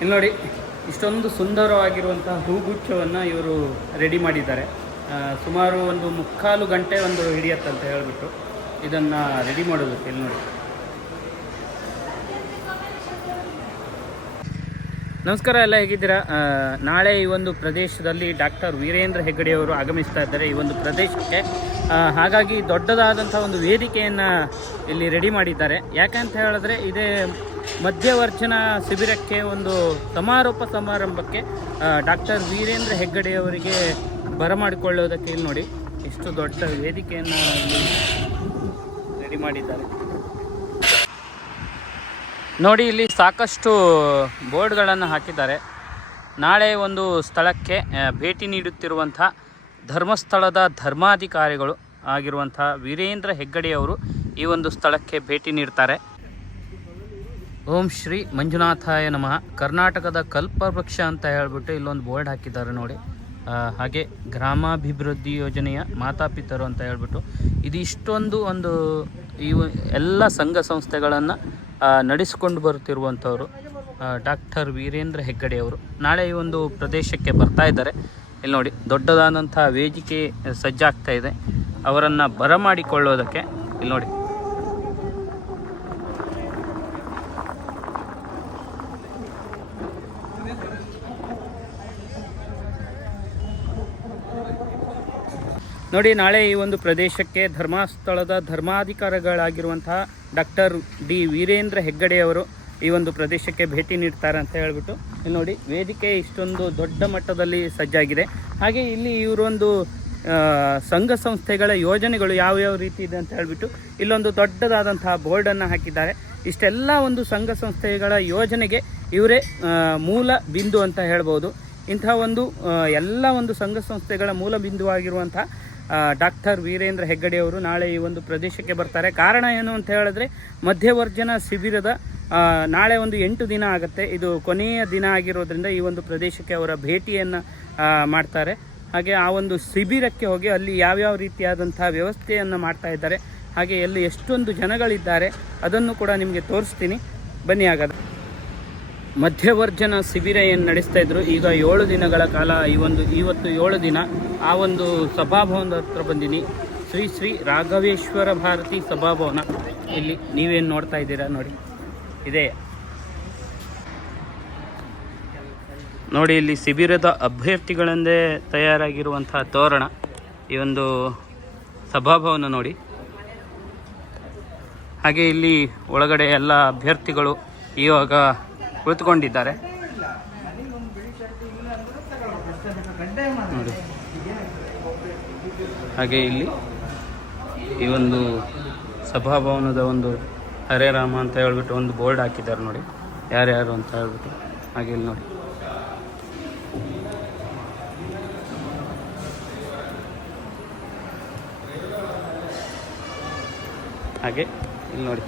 ಇಲ್ಲಿ ನೋಡಿ, ಇಷ್ಟೊಂದು ಸುಂದರವಾಗಿರುವಂತಹ ಹೂಗುಚ್ಛವನ್ನು ಇವರು ರೆಡಿ ಮಾಡಿದ್ದಾರೆ. ಸುಮಾರು ಒಂದು 3/4 ಗಂಟೆ ಒಂದು ಹಿಡಿಯತ್ತಂತ ಹೇಳಿಬಿಟ್ಟು ಇದನ್ನು ರೆಡಿ ಮಾಡೋದಕ್ಕೆ. ಇಲ್ಲಿ ನೋಡಿ. ನಮಸ್ಕಾರ, ಎಲ್ಲ ಹೇಗಿದ್ದೀರಾ? ನಾಳೆ ಈ ಒಂದು ಪ್ರದೇಶದಲ್ಲಿ ಡಾಕ್ಟರ್ ವೀರೇಂದ್ರ ಹೆಗ್ಗಡೆಯವರು ಆಗಮಿಸ್ತಾ ಇದ್ದಾರೆ ಈ ಒಂದು ಪ್ರದೇಶಕ್ಕೆ. ಹಾಗಾಗಿ ದೊಡ್ಡದಾದಂಥ ಒಂದು ವೇದಿಕೆಯನ್ನು ಇಲ್ಲಿ ರೆಡಿ ಮಾಡಿದ್ದಾರೆ. ಯಾಕಂತ ಹೇಳಿದ್ರೆ ಇದೇ ಮಧ್ಯವರ್ಜನ ಶಿಬಿರಕ್ಕೆ ಒಂದು ಸಮಾರೋಪ ಸಮಾರಂಭಕ್ಕೆ ಡಾಕ್ಟರ್ ವೀರೇಂದ್ರ ಹೆಗ್ಗಡೆಯವರಿಗೆ ಬರಮಾಡಿಕೊಳ್ಳೋದಕ್ಕೆ ಇಲ್ಲಿ ನೋಡಿ ಇಷ್ಟು ದೊಡ್ಡ ವೇದಿಕೆಯನ್ನು ಇಲ್ಲಿ ರೆಡಿ ಮಾಡಿದ್ದಾರೆ. ನೋಡಿ, ಇಲ್ಲಿ ಸಾಕಷ್ಟು ಬೋರ್ಡ್ಗಳನ್ನು ಹಾಕಿದ್ದಾರೆ. ನಾಳೆ ಒಂದು ಸ್ಥಳಕ್ಕೆ ಭೇಟಿ ನೀಡುತ್ತಿರುವಂಥ ಧರ್ಮಸ್ಥಳದ ಧರ್ಮಾಧಿಕಾರಿಗಳು ಆಗಿರುವಂಥ ವೀರೇಂದ್ರ ಹೆಗ್ಗಡೆಯವರು ಈ ಒಂದು ಸ್ಥಳಕ್ಕೆ ಭೇಟಿ ನೀಡ್ತಾರೆ. ಓಂ ಶ್ರೀ ಮಂಜುನಾಥಾಯ ನಮಃ, ಕರ್ನಾಟಕದ ಕಲ್ಪವೃಕ್ಷ ಅಂತ ಹೇಳ್ಬಿಟ್ಟು ಇಲ್ಲೊಂದು ಬೋರ್ಡ್ ಹಾಕಿದ್ದಾರೆ ನೋಡಿ. ಹಾಗೆ ಗ್ರಾಮಾಭಿವೃದ್ಧಿ ಯೋಜನೆಯ ಮಾತಾಪಿತರು ಅಂತ ಹೇಳ್ಬಿಟ್ಟು ಇದು ಇಷ್ಟೊಂದು ಒಂದು ಈ ಎಲ್ಲ ಸಂಘ ಸಂಸ್ಥೆಗಳನ್ನು ನಡೆಸಿಕೊಂಡು ಬರುತ್ತಿರುವಂಥವರು ಡಾಕ್ಟರ್ ವೀರೇಂದ್ರ ಹೆಗ್ಗಡೆಯವರು ನಾಳೆ ಈ ಒಂದು ಪ್ರದೇಶಕ್ಕೆ ಬರ್ತಾ ಇದ್ದಾರೆ. ಇಲ್ಲಿ ನೋಡಿ, ದೊಡ್ಡದಾದಂಥ ವೇದಿಕೆ ಸಜ್ಜಾಗ್ತಾ ಇದೆ ಅವರನ್ನು ಬರಮಾಡಿಕೊಳ್ಳೋದಕ್ಕೆ. ಇಲ್ಲಿ ನೋಡಿ, ನೋಡಿ ನಾಳೆ ಈ ಒಂದು ಪ್ರದೇಶಕ್ಕೆ ಧರ್ಮಸ್ಥಳದ ಧರ್ಮಾಧಿಕಾರಿಗಳಾಗಿರುವಂತಹ ಡಾಕ್ಟರ್ ಡಿ ವೀರೇಂದ್ರ ಹೆಗ್ಗಡೆಯವರು ಈ ಒಂದು ಪ್ರದೇಶಕ್ಕೆ ಭೇಟಿ ನೀಡ್ತಾರೆ ಅಂತ ಹೇಳ್ಬಿಟ್ಟು ಇಲ್ಲಿ ನೋಡಿ ವೇದಿಕೆ ಇಷ್ಟೊಂದು ದೊಡ್ಡ ಮಟ್ಟದಲ್ಲಿ ಸಜ್ಜಾಗಿದೆ. ಹಾಗೆ ಇಲ್ಲಿ ಇವರೊಂದು ಸಂಘ ಸಂಸ್ಥೆಗಳ ಯೋಜನೆಗಳು ಯಾವ್ಯಾವ ರೀತಿ ಇದೆ ಅಂತ ಹೇಳ್ಬಿಟ್ಟು ಇಲ್ಲೊಂದು ದೊಡ್ಡದಾದಂತಹ ಬೋರ್ಡನ್ನು ಹಾಕಿದ್ದಾರೆ. ಇಷ್ಟೆಲ್ಲ ಒಂದು ಸಂಘ ಸಂಸ್ಥೆಗಳ ಯೋಜನೆಗೆ ಇವರೇ ಮೂಲ ಬಿಂದು ಅಂತ ಹೇಳ್ಬೋದು. ಇಂಥ ಒಂದು ಎಲ್ಲ ಒಂದು ಸಂಘ ಸಂಸ್ಥೆಗಳ ಮೂಲ ಬಿಂದುವಾಗಿರುವಂಥ ಡಾಕ್ಟರ್ ವೀರೇಂದ್ರ ಹೆಗ್ಗಡೆಯವರು ನಾಳೆ ಈ ಒಂದು ಪ್ರದೇಶಕ್ಕೆ ಬರ್ತಾರೆ. ಕಾರಣ ಏನು ಅಂತ ಹೇಳಿದ್ರೆ ಮಧ್ಯವರ್ಜನ ಶಿಬಿರದ ನಾಳೆ ಒಂದು 8 ದಿನ ಆಗುತ್ತೆ. ಇದು ಕೊನೆಯ ದಿನ ಆಗಿರೋದ್ರಿಂದ ಈ ಒಂದು ಪ್ರದೇಶಕ್ಕೆ ಅವರ ಭೇಟಿಯನ್ನು ಮಾಡ್ತಾರೆ. ಹಾಗೆ ಆ ಒಂದು ಶಿಬಿರಕ್ಕೆ ಹೋಗಿ ಅಲ್ಲಿ ಯಾವ್ಯಾವ ರೀತಿಯಾದಂಥ ವ್ಯವಸ್ಥೆಯನ್ನು ಮಾಡ್ತಾ ಇದ್ದಾರೆ, ಹಾಗೆ ಎಲ್ಲಿ ಎಷ್ಟೊಂದು ಜನಗಳಿದ್ದಾರೆ ಅದನ್ನು ಕೂಡ ನಿಮಗೆ ತೋರಿಸ್ತೀನಿ ಬನ್ನಿ. ಹಾಗಾದ್ರೆ ಮಧ್ಯವರ್ಜನ ಶಿಬಿರ ಏನು ನಡೆಸ್ತಾ ಇದ್ರು, ಈಗ 7 ದಿನಗಳ ಕಾಲ ಇವತ್ತು 7 ದಿನ ಆ ಒಂದು ಸಭಾಭವನದ ಹತ್ರ ಬಂದಿನಿ. ಶ್ರೀ ಶ್ರೀ ರಾಘವೇಶ್ವರ ಭಾರತಿ ಸಭಾಭವನ ಇಲ್ಲಿ ನೀವೇನು ನೋಡ್ತಾ ಇದ್ದೀರಾ ನೋಡಿ, ಇದೆ ನೋಡಿ. ಇಲ್ಲಿ ಶಿಬಿರದ ಅಭ್ಯರ್ಥಿಗಳಿಂದೇ ತಯಾರಾಗಿರುವಂಥ ತೋರಣ ಈ ಒಂದು ಸಭಾಭವನ ನೋಡಿ. ಹಾಗೆ ಇಲ್ಲಿ ಒಳಗಡೆ ಎಲ್ಲ ಅಭ್ಯರ್ಥಿಗಳು ಇವಾಗ ಕುಳಿತುಕೊಂಡಿದ್ದಾರೆ ನೋಡಿ. ಹಾಗೆ ಇಲ್ಲಿ ಈ ಒಂದು ಸಭಾಭವನದ ಒಂದು ಹರೇ ರಾಮ ಅಂತ ಹೇಳ್ಬಿಟ್ಟು ಒಂದು ಬೋರ್ಡ್ ಹಾಕಿದ್ದಾರೆ ನೋಡಿ, ಯಾರ್ಯಾರು ಅಂತ ಹೇಳ್ಬಿಟ್ಟು. ಹಾಗೆ ಇಲ್ಲಿ ನೋಡಿ, ಹಾಗೆ ಇಲ್ಲಿ ನೋಡಿ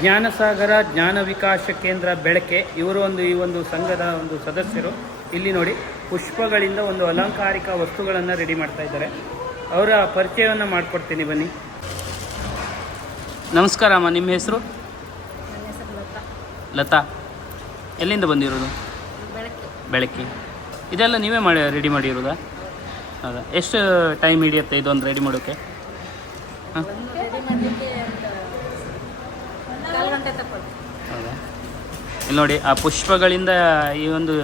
ಜ್ಞಾನಸಾಗರ ಜ್ಞಾನ ವಿಕಾಸ ಕೇಂದ್ರ ಬೆಳಕೆ ಇವರು ಈ ಒಂದು ಸಂಘದ ಒಂದು ಸದಸ್ಯರು. ಇಲ್ಲಿ ನೋಡಿ ಪುಷ್ಪಗಳಿಂದ ಒಂದು ಅಲಂಕಾರಿಕ ವಸ್ತುಗಳನ್ನು ರೆಡಿ ಮಾಡ್ತಾ ಇದ್ದಾರೆ. ಅವರ ಪರಿಚಯವನ್ನು ಮಾಡಿಕೊಡ್ತೀನಿ ಬನ್ನಿ. ನಮಸ್ಕಾರ ಅಮ್ಮ, ನಿಮ್ಮ ಹೆಸರು? ಲತಾ. ಎಲ್ಲಿಂದ ಬಂದಿರೋದು? ಬೆಳಕಿ. ಇದೆಲ್ಲ ನೀವೇ ರೆಡಿ ಮಾಡಿರೋದಾ? ಹೌದಾ? ಎಷ್ಟು ಟೈಮ್ ಹಿಡಿಯುತ್ತೆ ಇದೊಂದು ರೆಡಿ ಮಾಡೋಕ್ಕೆ? ಹಾಂ, ಹೌದಾ? ಇಲ್ಲಿ ನೋಡಿ, ಆ ಪುಷ್ಪಗಳಿಂದ ಈ ಒಂದು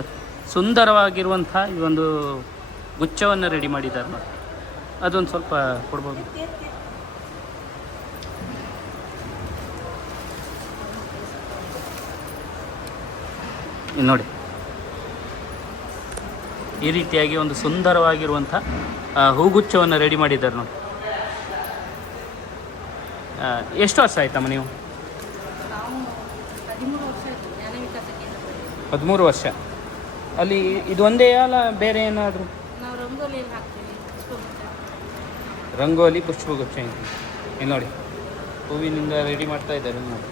ಸುಂದರವಾಗಿರುವಂಥ ಈ ಒಂದು ಗುಚ್ಛವನ್ನು ರೆಡಿ ಮಾಡಿದ್ದಾರೆ ನೋಡಿ. ಅದೊಂದು ಸ್ವಲ್ಪ ಕೊಡ್ಬೋದು. ಇಲ್ಲಿ ನೋಡಿ, ಈ ರೀತಿಯಾಗಿ ಒಂದು ಸುಂದರವಾಗಿರುವಂಥ ಹೂಗುಚ್ಛವನ್ನು ರೆಡಿ ಮಾಡಿದ್ದಾರೆ ನೋಡಿ. ಎಷ್ಟು ವರ್ಷ ಆಯ್ತಮ್ಮ ನೀವು? 13 ವರ್ಷ. ಅಲ್ಲಿ ಇದು ಒಂದೇ ಅಲ್ಲ ಬೇರೆ ಏನಾದರೂ? ರಂಗೋಲಿ ಪುಷ್ಪಗುಚ್ಛ. ಇಲ್ಲಿ ನೋಡಿ, ಹೂವಿನಿಂದ ರೆಡಿ ಮಾಡ್ತಾ ಇದ್ದಾರೆ ನೋಡಿ.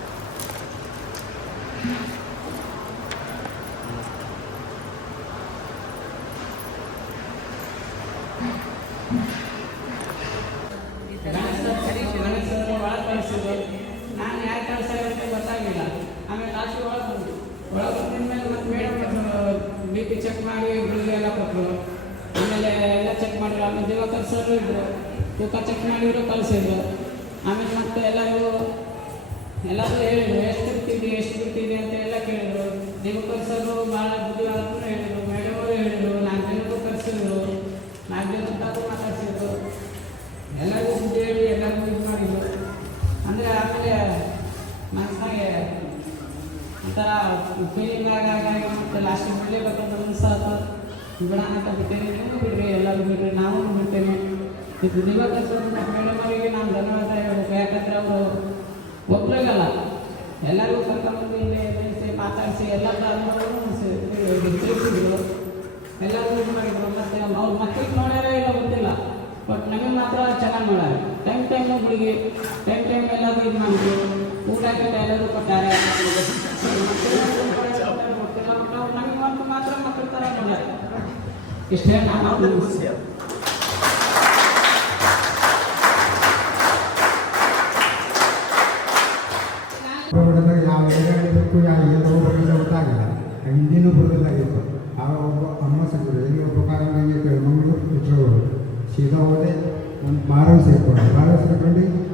ಎಲ್ಲ ಚೆಕ್ ಮಾಡಿದ್ರು. ಆಮೇಲೆ ದಿವಾಕರ್ ಸರ್ ಇದ್ರು, ತೂಕ ಚೆಕ್ ಮಾಡಿದ್ರು, ಕಳಿಸಿದ್ರು. ಆಮೇಲೆ ಮತ್ತೆ ಎಲ್ಲರೂ ಹೇಳಿದ್ರು ಎಷ್ಟು ಬಿಡ್ತಿದ್ವಿ ಅಂತ ಎಲ್ಲ ಕೇಳಿದ್ರು. ದಿವಾಕರ್ ಸರ್ ಭಾಳ ಬುದ್ಧಿವಾದಕ್ಕೂ ಹೇಳಿದ್ರು, ಮೇಡಮ್ ಅವರು ಹೇಳಿದ್ರು, 4 ಜನಕ್ಕೂ ಕರೆಸಿದ್ರು, 4 ಜನ ತನಕ ಮಾತಾಡ್ಸಿದ್ರು, ಎಲ್ಲರಿಗೂ ಬುದ್ಧಿ ಹೇಳಿ ಎಲ್ಲರಿಗೂ ಇದು ಮಾಡಿದ್ರು. ಅಂದರೆ ಆಮೇಲೆ ಮನಸ್ಸಿನಾಗೆ ಒಂಥರ ಫೀಲಿಂಗ್ ಆಗಿ ಮತ್ತು ಲಾಸ್ಟಿಗೆ ಬಿಡಲೇಬೇಕಂತ ಅನ್ಸಾತು. ಬಿಡೋಣ ಅಂತ ಬಿಟ್ಟೇನೆ, ನೀವು ಬಿಡ್ರಿ, ಎಲ್ಲರೂ ಬಿಡ್ರಿ, ನಾವು ಬಿಡ್ತೇನೆ. ಇದು ದಿವಾಕರ್ ಸರ್ ಮೇಡಮ್ ಅವರಿಗೆ ನಾನು ಧನ್ಯವಾದ ಹೇಳಬೇಕು. ಯಾಕಂದರೆ ಅವರು ಒಬ್ಬರಿಗಲ್ಲ, ಎಲ್ಲರಿಗೂ ಕರ್ಕೊಂಡ್ಬಂದು ಇಲ್ಲಿ ಎದುರಿಸಿ ಮಾತಾಡಿಸಿ ಎಲ್ಲರ ತಿಳಿಸಿದ್ರು, ಎಲ್ಲರೂ ಇದು ಮಾಡಿದ್ರು. ಮತ್ತು ಅವ್ರ ಮಕ್ಕಳಿಗೆ ನೋಡ್ಯಾರ ಇಲ್ಲ ಗೊತ್ತಿಲ್ಲ, ಬಟ್ ನಮಗೆ ಮಾತ್ರ ಚೆನ್ನಾಗಿ ನೋಡ್ಯಾರ. ಟೈಮ್ ಹುಡುಗಿ ಟೈಮ್ ಎಲ್ಲರೂ ಇದು ಮಾಡಿದ್ರು, ಊಟ ಎಲ್ಲರೂ ಕೊಟ್ಟಾರೆ. ನಾವು ನಮಗೆ ಮಾತ್ರ ಮಕ್ಕಳ ಥರ ನೋಡ್ಯಾರ. ಇಷ್ಟೇ ನಾನು ಯಾವ ಏರಿಯಾಗಬೇಕು, ಯಾವ ಏನು ಹೋಗಬೇಕಂತ ಗೊತ್ತಾಗಿಲ್ಲ. ಹಿಂದಿನೂ ಬರೋದಾಗಿತ್ತು. ಆಗ ಒಬ್ಬ ಅಮ್ಮ ಸಿಕ್ಕರು, ಇಲ್ಲಿ ಒಬ್ಬ ಕಾರಣಕ್ಕೆ ಮಂಗಳೂರು ಚಿತ್ರಗಳು ಸೀದಾ ಹೋದೆ. ಒಂದು ಬಾರವ್ ಸೇರ್ಕೊಂಡು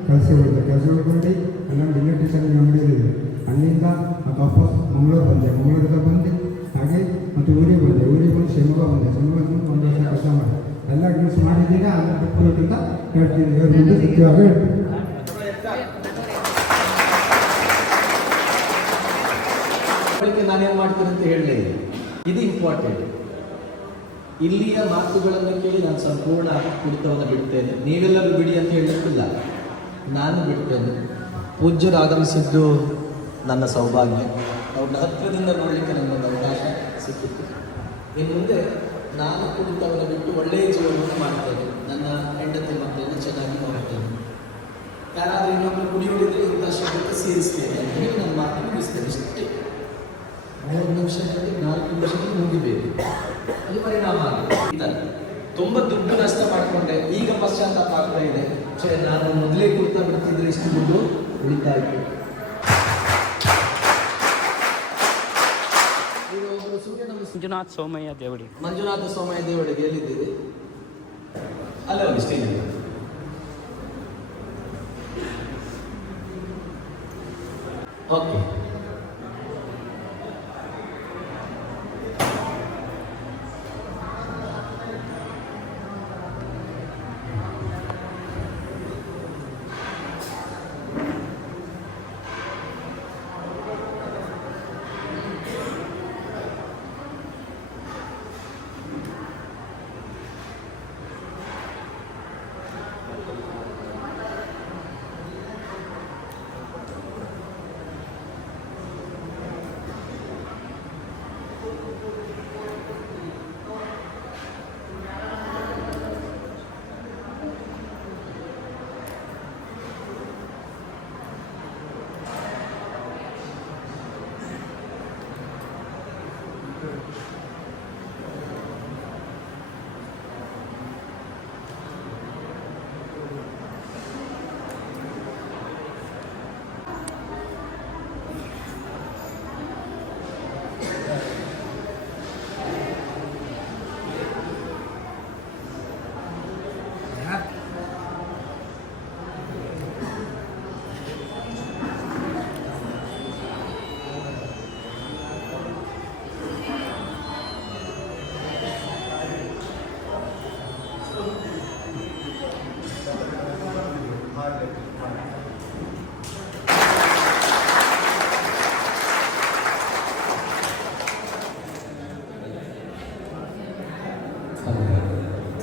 ಕಲಸಿ ಹೊಡ್ಕೊಂಡು ಎಲ್ಲ ಡಿಲೆಕ್ಟ್ರಿಷನ್ ಅಂಗಡಿಯಲ್ಲಿ ಅಲ್ಲಿಂದ ವಾಪಸ್ ಮಂಗಳೂರು ಮಂಗಳೂರಿಂದ ಬಂದು ಹಾಗೆ ಮತ್ತು ಊರಿಗೆ ಬಂದು ಶಿವಮೊಗ್ಗ ಬಂದು 1 ವರ್ಷ ಕೆಲಸ ಮಾಡಿ ಎಲ್ಲ ಡ್ಯೂಸ್ ಮಾಡಿದ್ದೀಗ ಅದನ್ನು ಬಿಟ್ಬಿಟ್ಟಿಂದ ಹೇಳ್ತೀನಿ ಸತ್ಯವಾಗಿ ಹೇಳ್ತೀನಿ. ನಾನೇನು ಮಾಡ್ತೀನಿ ಅಂತ ಹೇಳಲೇ ಇದು ಇಂಪಾರ್ಟೆಂಟ್. ಇಲ್ಲಿಯ ಮಾತುಗಳನ್ನು ಕೇಳಿ ನಾನು ಸಂಪೂರ್ಣ ಕುಡಿತವನ್ನು ಬಿಡ್ತೇನೆ. ನೀವೆಲ್ಲರೂ ಬಿಡಿ ಅಂತ ಹೇಳಲಿಕ್ಕಿಲ್ಲ, ನಾನು ಬಿಡ್ತೇನೆ. ಪೂಜ್ಯರು ಆಗಮಿಸಿದ್ದು ನನ್ನ ಸೌಭಾಗ್ಯ. ಅವ್ರನ್ನ ಹತ್ತಿರದಿಂದ ನೋಡಲಿಕ್ಕೆ ನನಗೊಂದು ಅವಕಾಶ ಸಿಕ್ಕಿತ್ತು. ಇನ್ನು ಮುಂದೆ ನಾನು ಕುಡಿತವನ್ನು ಬಿಟ್ಟು ಒಳ್ಳೆಯ ಜೀವನವನ್ನು ಮಾಡ್ತೇನೆ. ನನ್ನ ಹೆಂಡತಿ ಮಕ್ಕಳನ್ನು ಚೆನ್ನಾಗಿ ನೋಡ್ತೇನೆ. ಯಾರಾದರೂ ಇನ್ನೊಬ್ಬರು ಕುಡಿಯೋಡಿದ್ರೆ ಇಂಥ ಶಬ್ದಕ್ಕೆ ಸೇರಿಸ್ತೇನೆ ಅಂತ ಹೇಳಿ ನನ್ನ ಮಾತು ಮುಗಿಸ್ತೇನೆ. ಇಷ್ಟೇ 3 ನಿಮಿಷದಲ್ಲಿ 4 ನಿಮಿಷದಲ್ಲಿ ಮುಗಿಬೇಕು. ಅದು ಪರಿಣಾಮ ಆಗಿದೆ. ತುಂಬ ದುಡ್ಡು ನಷ್ಟ ಮಾಡಿಕೊಂಡೆ, ಈಗ ಪಶ್ಚಾತ್ತಾಪ ಆಗ್ತಾ ಇದೆ. ನಾನು ಮೊದಲೇ ಕುಡಿತಾ ಬಿಡ್ತಿದ್ರೆ ಇಷ್ಟು ದುಡ್ಡು ಉಳಿತಾ ಇತ್ತು. ಈಗ ಒಬ್ಬರು ಸೂರ್ಯನ ಮಂಜುನಾಥ ಸೋಮಯ್ಯ ದೇವಳಿಗೆ ಎಲ್ಲಿದ್ದೀರಿ? ಅಲ್ಲ ಒಂದು ಸ್ಟೇಜ್.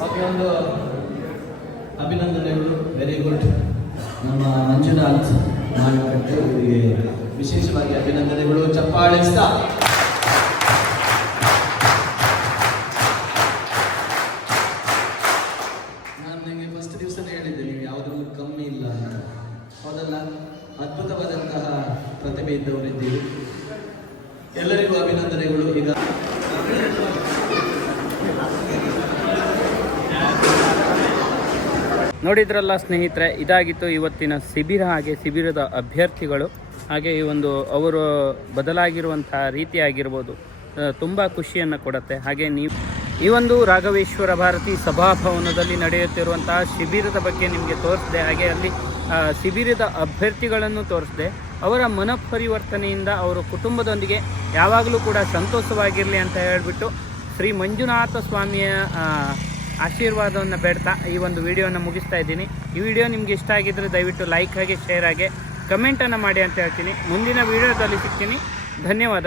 ಓಕೆ, ಒಂದು ಅಭಿನಂದನೆಗಳು. Very good. ನಮ್ಮ ಮಂಜುನಾಥ್ ಮಾವಿನಕಟ್ಟೆ ಅವರಿಗೆ ವಿಶೇಷವಾಗಿ ಅಭಿನಂದನೆಗಳು. ಚಪ್ಪಾಳಿಸ್ತಾ ನಾನು ನಿಮಗೆ ಫಸ್ಟ್ ದಿವಸನೇ ಹೇಳಿದ್ದೆ, ನೀವು ಯಾವುದರಲ್ಲೂ ಕಮ್ಮಿ ಇಲ್ಲ ಅಂತ. ಹೌದಲ್ಲ? ಅದ್ಭುತವಾದಂತಹ ಪ್ರತಿಭೆ ಇದ್ದವರಿದ್ದೀವಿ. ಎಲ್ಲರಿಗೂ ಅಭಿನಂದನೆಗಳು. ಈಗ ನೋಡಿದ್ರಲ್ಲ ಸ್ನೇಹಿತರೆ, ಇದಾಗಿತ್ತು ಇವತ್ತಿನ ಶಿಬಿರ. ಹಾಗೆ ಶಿಬಿರದ ಅಭ್ಯರ್ಥಿಗಳು, ಹಾಗೆ ಈ ಒಂದು ಅವರು ಬದಲಾಗಿರುವಂಥ ರೀತಿಯಾಗಿರ್ಬೋದು ತುಂಬ ಖುಷಿಯನ್ನು ಕೊಡುತ್ತೆ. ಹಾಗೆ ನೀವು ಈ ಒಂದು ರಾಘವೇಶ್ವರ ಭಾರತಿ ಸಭಾಭವನದಲ್ಲಿ ನಡೆಯುತ್ತಿರುವಂತಹ ಶಿಬಿರದ ಬಗ್ಗೆ ನಿಮಗೆ ತೋರಿಸಿದೆ. ಹಾಗೆ ಅಲ್ಲಿ ಶಿಬಿರದ ಅಭ್ಯರ್ಥಿಗಳನ್ನು ತೋರಿಸಿದೆ. ಅವರ ಮನಪರಿವರ್ತನೆಯಿಂದ ಅವರ ಕುಟುಂಬದೊಂದಿಗೆ ಯಾವಾಗಲೂ ಕೂಡ ಸಂತೋಷವಾಗಿರಲಿ ಅಂತ ಹೇಳಿಬಿಟ್ಟು ಶ್ರೀ ಮಂಜುನಾಥ ಸ್ವಾಮಿಯ ಆಶೀರ್ವಾದವನ್ನು ಬೇಡ್ತಾ ಈ ಒಂದು ವಿಡಿಯೋನ ಮುಗಿಸ್ತಾ ಇದ್ದೀನಿ. ಈ ವಿಡಿಯೋ ನಿಮ್ಗೆ ಇಷ್ಟ ಆಗಿದ್ದರೆ ದಯವಿಟ್ಟು ಲೈಕ್ ಆಗಿ ಶೇರ್ ಆಗಿ ಕಮೆಂಟನ್ನು ಮಾಡಿ ಅಂತ ಹೇಳ್ತೀನಿ. ಮುಂದಿನ ವಿಡಿಯೋದಲ್ಲಿ ಸಿಗ್ತೀನಿ. ಧನ್ಯವಾದ.